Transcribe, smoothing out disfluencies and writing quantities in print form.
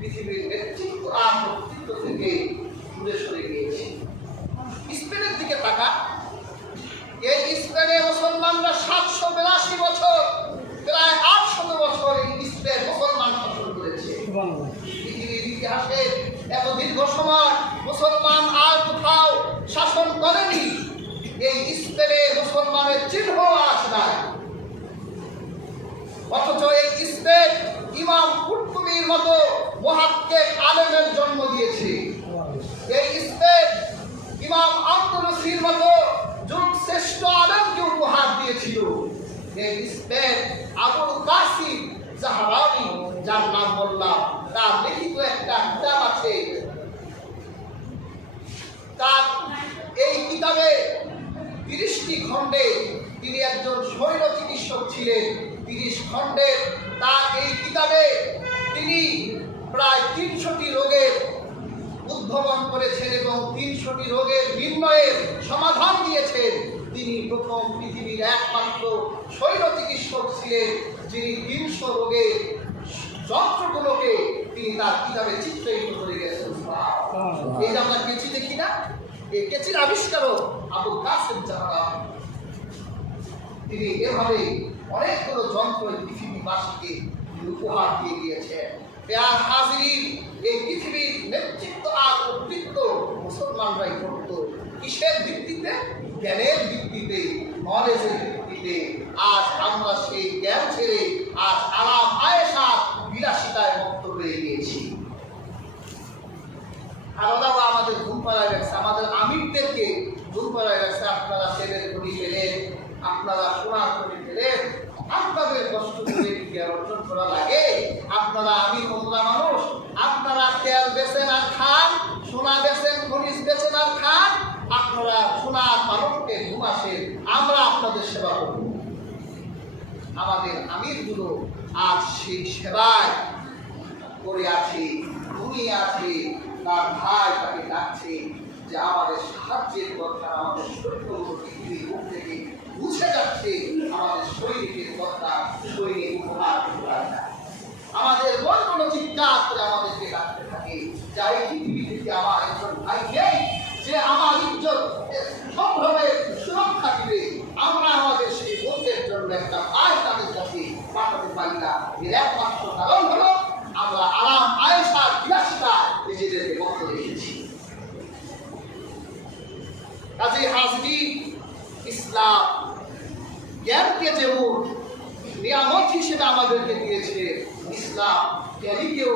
পৃথিবীর নেতৃত্ব আর কর্তৃত্ব থেকে দূরে সরে গিয়েছে। স্পেনের দিকে তাকা, এই স্পেনে মুসলমানরা 782 বছর, প্রায় 800 বছর এই স্পেন মুসলমান শাসন করেছে। পৃথিবীর ইতিহাসে এত দীর্ঘ সময় মুসলমান আর কোথাও শাসন করেনি। এই স্পেনে মুসলমানের চিহ্ন আজ নাই। অথচ এই স্পেন ইমাম কুরতুবীর মতো মুহাক্কিক আলেমের জন্ম দিয়েছে। এই স্পেন ইমাম আন্দলুসির মতো যুগ শ্রেষ্ঠ আলেমকে উপহার দিয়েছিল। এই স্পেন আবুল কাসিম জাহরানি, যার নাম বললাম, তার লিখিত একটা কিতাব আছে। তার এই কিতাবে 30টি খণ্ডে, তিনি একজন শৈল চিকিৎসক ছিলেন। 30 খণ্ডের তার এই কিতাবে তিনি প্রায় 300টি রোগের উদ্ভাবন করেছেন এবং 300টি রোগের নির্ণয়ের সমাধান দিয়েছেন। তিনি প্রথম পৃথিবীর একমাত্র শৈল চিকিৎসক ছিলেন যিনি 300 রোগের যন্ত্রগুলোকে তিনি তার কিতাবে চিত্রায়িত করে গেছেন। এই যে আমরা কেচি দেখি না, এই কেচির আবিষ্কারক আবুল কাসেম জাহরানি। তিনি এভাবে অনেকগুলো যন্ত্র পৃথিবীবাসীকে উপহার দিয়ে দিয়েছেন। প্রিয় হাজিরিন, এই পৃথিবীর নেতৃত্ব আর কর্তৃত্ব মুসলমানরাই করত। কিসের ভিত্তিতে? জ্ঞানের ভিত্তিতে, নলেজের ভিত্তিতে। আজ আমরা সেই জ্ঞান ছেড়ে আজ আরাম আয়েশা বিলাসিতায় মুক্ত হয়ে গিয়েছি। আর ওরাও আমাদের ঘুম পাড়ায় রাখছে, আমাদের আমিরদেরকে ঘুম পাড়ায় রাখছে। আপনারা তেলের ঘড়ি পেলেন, আপনারা সোনার ঘড়ি পেলেন, আপনাদের কষ্ট করে জ্ঞান অর্জন করা লাগে। আপনারা আমি তোমরা মানুষ, আপনারা তেল বেচেন আর খান, সোনা বেচেন, খনিজ বেচেন আর খান। আপনারা সোনার মানুষকে ঘুম আসেন, আমরা আপনাদের সেবা করব। আমাদের আমিরগুলো আজ সেই সেবায় করে আছে, ঘুমিয়ে আছে। তার ভাই তাকে ডাকছে যে আমাদের সাহায্যের কথা, আমাদের শরীরগুলো পৃথিবীর মুখ থেকে মুছে যাচ্ছে, আমাদের শরীরের কথা, শরীরে উপহার আমাদের মনগুলো চিৎকার করে আমাদেরকে ডাকতে থাকে। যাই পৃথিবী থেকে আমার একজন ভাই নেই যে আমার ইজ্জত সম্ভ্রমে সুরক্ষা দিবে। আমরা আমাদের সেই বন্ধের জন্য একটা ভাই তাদের কাছে পাঠাতে পারি না। এর একমাত্র কারণ হলো আমরা আরাম আয়েশার বিলাসিতা নিজেদেরকে বন্ধ রেখেছি। কাজে হাজিরিন, ইসলাম জ্ঞানকে যেমন নিয়ামত হিসেবে আমাদেরকে দিয়েছে, ইসলাম জ্ঞানীকেও